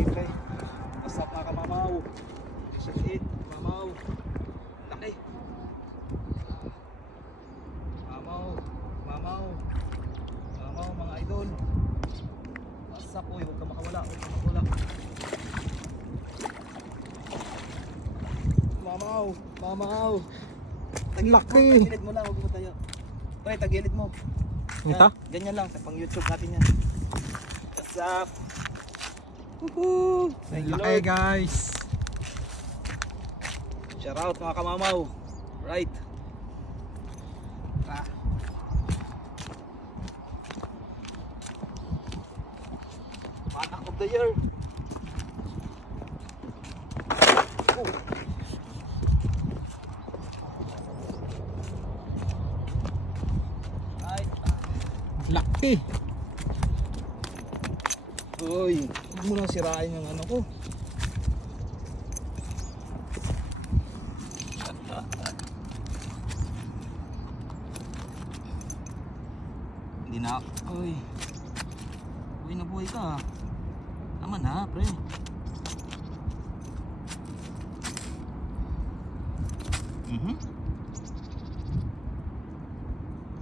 Sige pre. What's up mga kamamaw? Shit, mamaw. Laki. Mamaw. Mamaw. Mamaw mga idol. What's up? Uy, huwag ka makawala. Huwag ka makawala. Mamaw. Mamaw. Laki. Tagilid mo lang. Huwag mo tayo. Pre, tagilid mo. Ito? Ganyan lang. Sa pang YouTube natin yan. What's up? Woohoo! Thank you, Laki Lord. guys. Shout out mga kamamaw. Right. Ah. Panak of the year. Oh. Right. Laki. Uy, huwag mo nang sirain yung ano ko. Hindi na. Uy. Uy, nabuhay ka. Tama na, pre.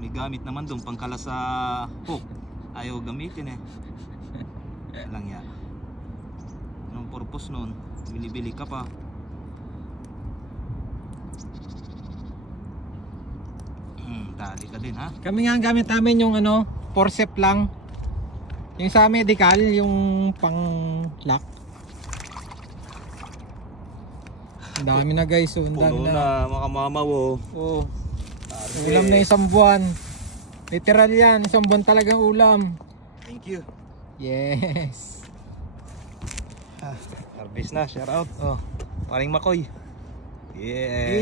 May gamit naman doon pangkala sa hook. Ayaw gamitin eh. Lang yan. Anong purpose nun? Bili-bili ka pa. Dali ka din ha. Kami nga ang gamit namin yung ano, forceps lang. Yung sa medical, yung pang lock. Ang dami na guys, so ang dami Puno na. na mga mamaw oh. Oh. Ulam na isang buwan. Literal yan, isang buwan talagang ulam. Thank you. Yes. Harvest na, shout out. Oh, paring Makoy. Yeah.